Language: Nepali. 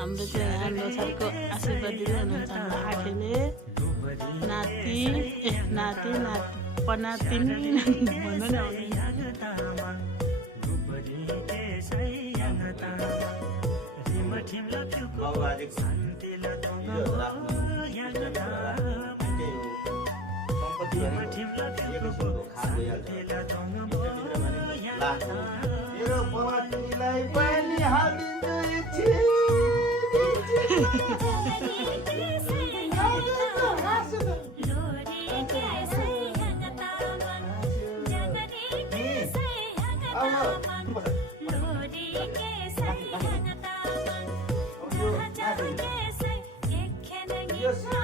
हाम्रो चाहिँ हाम्रो सरको आशीर्वाद दिँदै हुनुहुन्छ हाम्रो आखेले नाति नाति पनातिन भन्नु नै Yes.